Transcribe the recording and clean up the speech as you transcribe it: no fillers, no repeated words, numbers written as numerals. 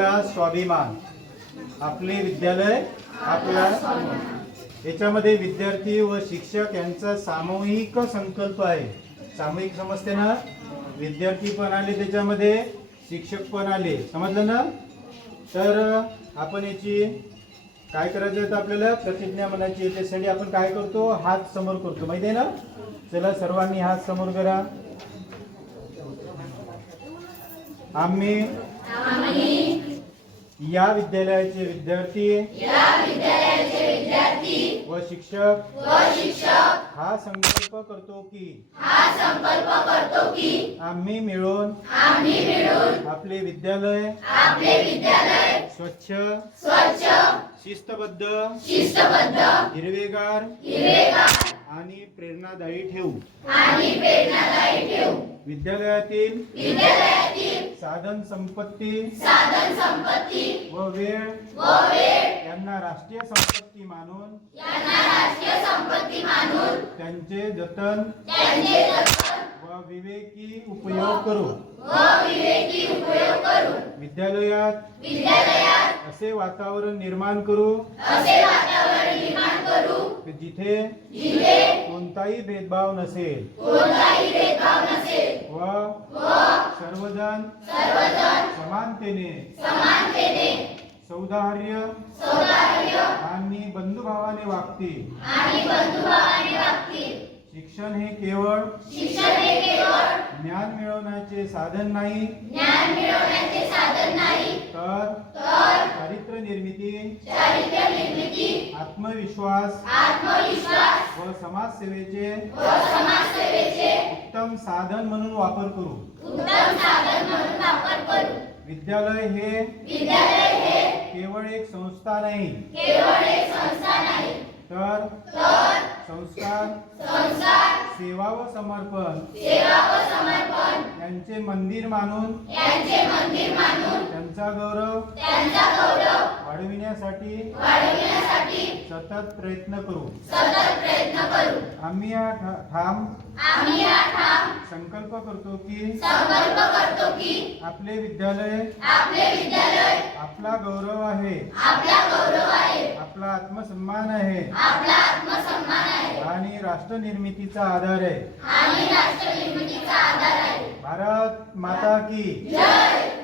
आपला स्वाभिमान, आपले विद्यालय आपला याच्यामध्ये विद्यार्थी व शिक्षक यांचा सामूहिक संकल्प आहे. सामूहिक समजते ना, विद्यार्थी पण आले त्याच्यामध्ये, शिक्षक पण आले, समजलं ना. तर आपण याची काय करायचं आहे, आपल्याला प्रतिज्ञा म्हणायची. त्यासाठी आपण काय करतो, हात समोर करतो, माहिती आहे ना. चला सर्वांनी हात समोर करा. आम्ही या विद्यालयाचे विद्यार्थी व शिक्षक हा संकल्प करतो की आम्ही मिळून आपले विद्यालय स्वच्छ शिस्तबद्ध हिरवेगार आणि प्रेरणादायी ठेवू. विद्यालयातील साधन संपत्ती व वेळ यांना राष्ट्रीय संपत्ती मानून त्यांचे जतन व विवेकी उपयोग करू. विद्यालयात असे वातावरण निर्माण करू जिथे कोणताही भेदभाव नसेल व सर्वजण समानतेने सौहार्द आणि बंधुभावाने वागतील. शिक्षण हे केवळ ज्ञान मिळवण्याचे साधन नाही, तर चारित्र्य निर्मिती, आत्मविश्वास व समाजसेवेचे उत्तम साधन म्हणून वापर करू. विद्यालय हे केवळ एक संस्था नाही, तर संस्कार, सेवा व समर्पण यांचे मंदिर मानून त्यांचा गौरव वाढविण्यासाठी सतत प्रयत्न करू. आम्ही ठाम संकल्प करतो की आपले विद्यालय आपला गौरव आहे, आपला आत्मसन्मान आहे आणि राष्ट्र निर्मितीचा आधार आहे. भारत माता की जय.